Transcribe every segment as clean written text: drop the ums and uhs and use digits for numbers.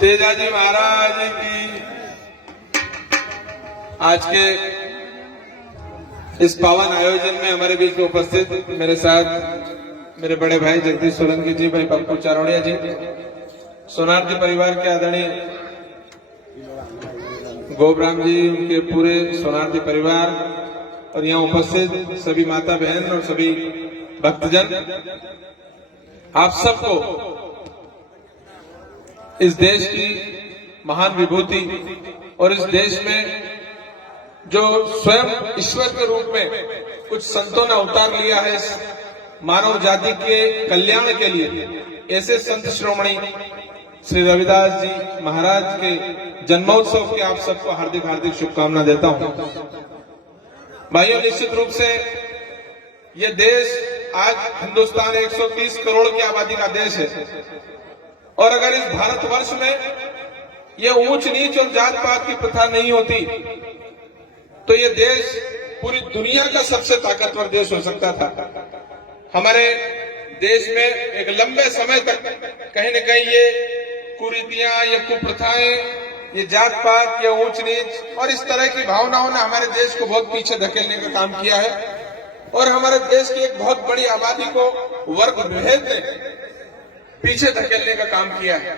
तेजाजी महाराज की आज के इस पावन आयोजन में हमारे बीच में उपस्थित मेरे साथ मेरे बड़े भाई जगदीश सोलंकी जी, भाई पप्पू चारोड़िया जी, सोनार जी परिवार के आदरणीय गोब्राम जी, उनके पूरे सोनार जी परिवार और यहाँ उपस्थित सभी माता बहन और सभी भक्तजन, आप सबको इस देश की महान विभूति और इस देश में जो स्वयं ईश्वर के रूप में कुछ संतों ने अवतार लिया है मानव जाति के कल्याण के लिए, ऐसे संत श्रोमणी श्री रविदास जी महाराज के जन्मोत्सव की आप सबको हार्दिक हार्दिक शुभकामना देता हूं। भाइयों, निश्चित रूप से ये देश आज हिंदुस्तान 130 करोड़ की आबादी का देश है और अगर इस भारतवर्ष में ये ऊंच नीच और जात पात की प्रथा नहीं होती तो ये देश पूरी दुनिया का सबसे ताकतवर देश हो सकता था। हमारे देश में एक लंबे समय तक कहीं न कहीं ये कुरीतियां, ये कुप्रथाएं, ये जात पात, ये ऊंच नीच और इस तरह की भावनाओं ने हमारे देश को बहुत पीछे धकेलने का काम किया है और हमारे देश की एक बहुत बड़ी आबादी को वर्ग भेद ने पीछे धकेलने का काम किया है।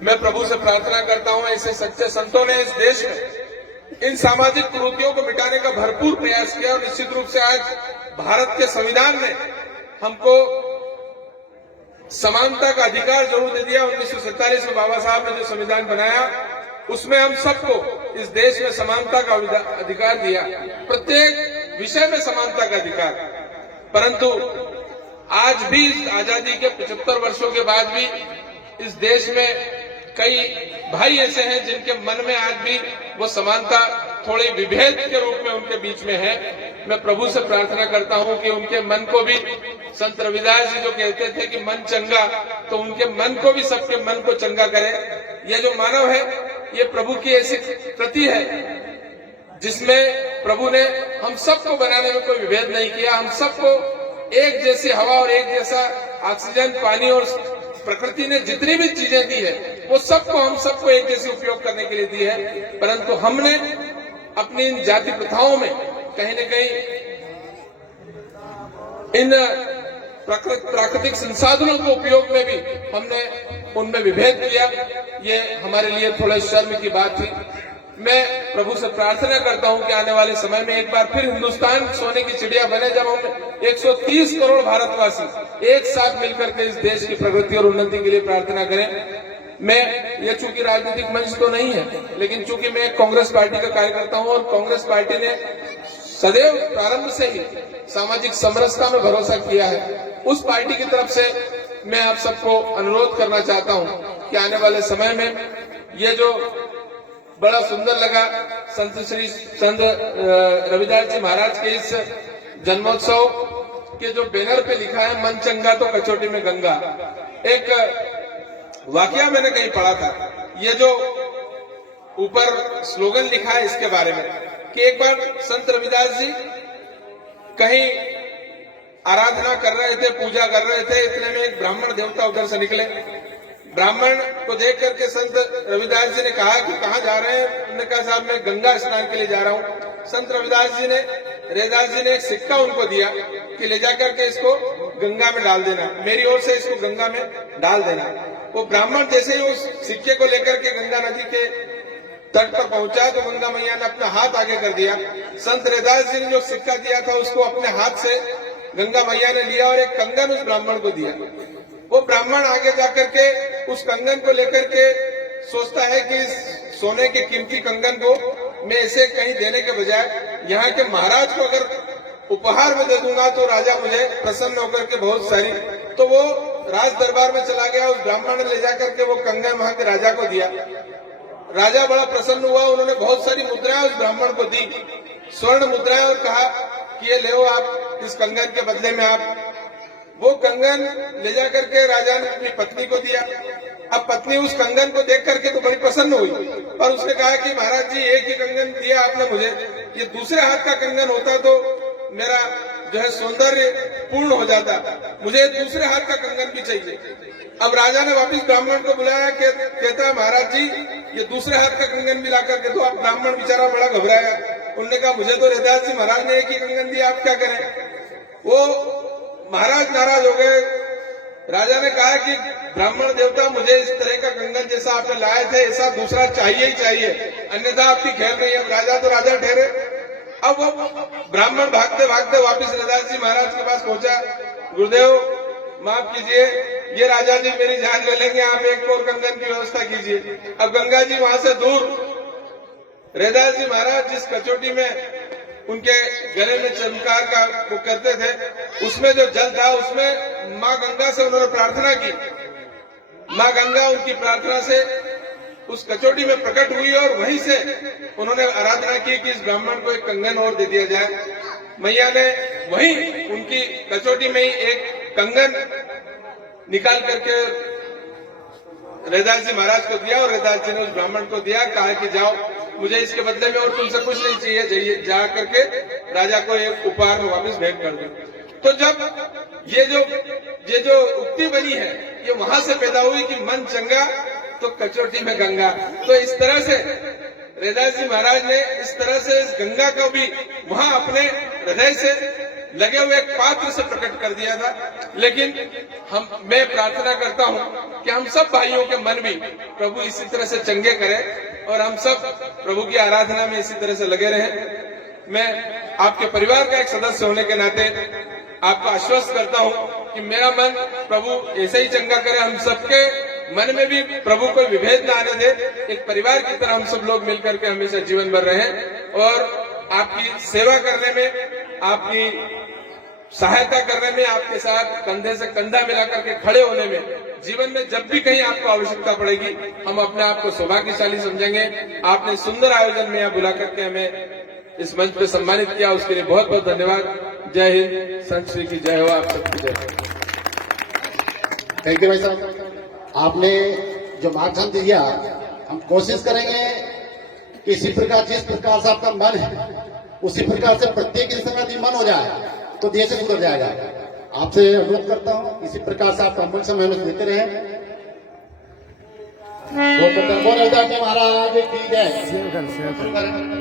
मैं प्रभु से प्रार्थना करता हूं, ऐसे सच्चे संतों ने इस देश में इन सामाजिक कुरीतियों को मिटाने का भरपूर प्रयास किया और निश्चित रूप से आज भारत के संविधान ने हमको समानता का अधिकार जरूर दे दिया। 1947 में बाबा साहब ने जो संविधान बनाया उसमें हम सबको इस देश में समानता का अधिकार दिया, प्रत्येक विषय में समानता का अधिकार। परंतु आज भी आजादी के 75 वर्षों के बाद भी इस देश में कई भाई ऐसे हैं जिनके मन में आज भी वो समानता थोड़ी विभेद के रूप में उनके बीच में है। मैं प्रभु से प्रार्थना करता हूं कि उनके मन को भी, संत रविदास जी जो कहते थे कि मन चंगा, तो उनके मन को भी, सबके मन को चंगा करे। ये जो मानव है ये प्रभु की ऐसी कृति है जिसमें प्रभु ने हम सबको बनाने में कोई विभेद नहीं किया। हम सबको एक जैसी हवा और एक जैसा ऑक्सीजन, पानी और प्रकृति ने जितनी भी चीजें दी है वो सबको, हम सबको एक जैसे उपयोग करने के लिए दी है। परंतु हमने अपनी इन जाति प्रथाओं में कहीं न कहीं इन प्राकृतिक संसाधनों के उपयोग में भी हमने उनमें विभेद किया। ये हमारे लिए थोड़ा शर्म की बात थी। मैं प्रभु से प्रार्थना करता हूं कि आने वाले समय में एक बार फिर हिंदुस्तान सोने की चिड़िया बने, जब हम 130 करोड़ भारतवासी एक साथ मिलकर के इस देश की प्रगति और उन्नति के लिए प्रार्थना करें। मैं ये चूंकि राजनीतिक मंच तो नहीं है, लेकिन चूंकि मैं कांग्रेस पार्टी का कार्यकर्ता हूं और कांग्रेस पार्टी ने सदैव प्रारंभ से ही सामाजिक समरसता में भरोसा किया है, उस पार्टी की तरफ से मैं आप सबको अनुरोध करना चाहता हूं कि आने वाले समय में ये जो बड़ा सुंदर लगा संत रविदास जी महाराज के इस जन्मोत्सव के जो बैनर पे लिखा है, मन चंगा तो कचौटी में गंगा, एक वाकया मैंने कहीं पढ़ा था। ये जो ऊपर स्लोगन लिखा है इसके बारे में कि एक बार संत रविदास जी कहीं आराधना कर रहे थे, पूजा कर रहे थे, इतने में एक ब्राह्मण देवता उधर से निकले। ब्राह्मण को देख करके संत रविदास जी ने कहा कि कहाँ जा रहे हैं? उन्होंने कहा साहब मैं गंगा स्नान के लिए जा रहा हूँ। संत रविदास जी ने एक सिक्का उनको दिया कि ले जाकर के इसको गंगा में डाल देना, मेरी ओर से इसको गंगा में डाल देना। वो ब्राह्मण जैसे ही उस सिक्के को लेकर के गंगा नदी के तट पर पहुंचा तो गंगा मैया ने अपना हाथ आगे कर दिया। संत रविदास जी ने जो सिक्का दिया था उसको अपने हाथ से गंगा मैया ने लिया और एक कंगन उस ब्राह्मण को दिया। वो ब्राह्मण आगे जाकर के उस कंगन को लेकर के सोचता है कि इस सोने के कीमती कंगन को मैं इसे कहीं देने के बजाय यहाँ के महाराज को अगर उपहार में दे दूंगा तो राजा मुझे प्रसन्न होकर के बहुत सारी, तो वो राज दरबार में चला गया। उस ब्राह्मण ने ले जाकर के वो कंगन वहां के राजा को दिया। राजा बड़ा प्रसन्न हुआ, उन्होंने बहुत सारी मुद्राएं उस ब्राह्मण को दी, स्वर्ण मुद्राएं, और कहा कि ये ले आप इस कंगन के बदले में। आप वो कंगन ले जाकर के राजा ने अपनी पत्नी को दिया। अब पत्नी उस कंगन को देख करके तो बड़ी प्रसन्न हुई और उसने कहा कि महाराज जी एक ही कंगन दिया आपने मुझे, ये दूसरे हाथ का कंगन होता तो मेरा जो है सौंदर्य पूर्ण हो जाता। मुझे दूसरे हाथ का कंगन भी चाहिए। अब राजा ने वापिस ब्राह्मण को बुलाया, कहता महाराज जी ये दूसरे हाथ का कंगन भी ला करके दो। अब ब्राह्मण बेचारा बड़ा घबराया। उन्होंने कहा मुझे तो रैदास जी महाराज ने एक ही कंगन दिया, आप क्या करें। वो महाराज नाराज हो गए। राजा ने कहा कि ब्राह्मण देवता मुझे इस तरह का कंगन जैसा आपने लाए थे ऐसा दूसरा चाहिए ही चाहिए, अन्यथा आपकी खैर नहीं। अब राजा तो राजा ठहरे। अब वो ब्राह्मण भागते भागते वापिस रैदास जी महाराज के पास पहुंचा। गुरुदेव माफ कीजिए, ये राजा जी मेरी जान ले लेंगे, आप एक और कंगन की व्यवस्था कीजिए। अब गंगा जी वहां से दूर, रैदास जी महाराज जिस कचौटी में उनके गले में चमकार का वो करते थे, उसमें जो जल था उसमें माँ गंगा से उन्होंने प्रार्थना की। माँ गंगा उनकी प्रार्थना से उस कचौटी में प्रकट हुई और वहीं से उन्होंने आराधना की कि इस ब्राह्मण को एक कंगन और दे दिया जाए। मैया ने वहीं उनकी कचौटी में ही एक कंगन निकाल करके रैदास जी महाराज को दिया और रैदास जी ने उस ब्राह्मण को दिया। कहा कि जाओ, मुझे इसके बदले में और तुमसे कुछ नहीं चाहिए, जाइए जा करके राजा को एक उपहार में वापस भेंट कर दो। तो जब ये जो उक्ति बनी है ये वहां से पैदा हुई कि मन चंगा तो कचौटी में गंगा। तो इस तरह से रैदास जी महाराज ने इस तरह से इस गंगा को भी वहां अपने हृदय से लगे हुए एक पात्र से प्रकट कर दिया था। लेकिन मैं प्रार्थना करता हूं कि हम सब भाइयों के मन भी प्रभु इसी तरह से चंगे करें और हम सब प्रभु की आराधना में इसी तरह से लगे रहें। मैं आपके परिवार का एक सदस्य होने के नाते आपको आश्वस्त करता हूं कि मेरा मन प्रभु ऐसे ही चंगा करे। हम सबके मन में भी प्रभु कोई विभेद न आने दे, एक परिवार की तरह हम सब लोग मिलकर के हमेशा जीवन भर रहें और आपकी सेवा करने में, आपकी सहायता करने में, आपके साथ कंधे से कंधा मिला करके खड़े होने में, जीवन में जब भी कहीं आपको आवश्यकता पड़ेगी हम अपने आप को सौभाग्यशाली समझेंगे। आपने सुंदर आयोजन में यहाँ बुला करके हमें इस मंच पे सम्मानित किया, उसके लिए बहुत बहुत धन्यवाद। जय हिंद, संत श्री की जय हो, आप सबकी जय। थैंक यू भाई साहब, आपने जो मार्गदर्शन दिया, हम कोशिश करेंगे कि इसी प्रकार जिस प्रकार से आपका मन है उसी प्रकार से प्रत्येक इंसान का यदि मन हो जाए तो देश सुधर जाएगा। आपसे अनुरोध करता हूँ इसी प्रकार से आप अमल से मेहनत देते रहे। महाराज की जय।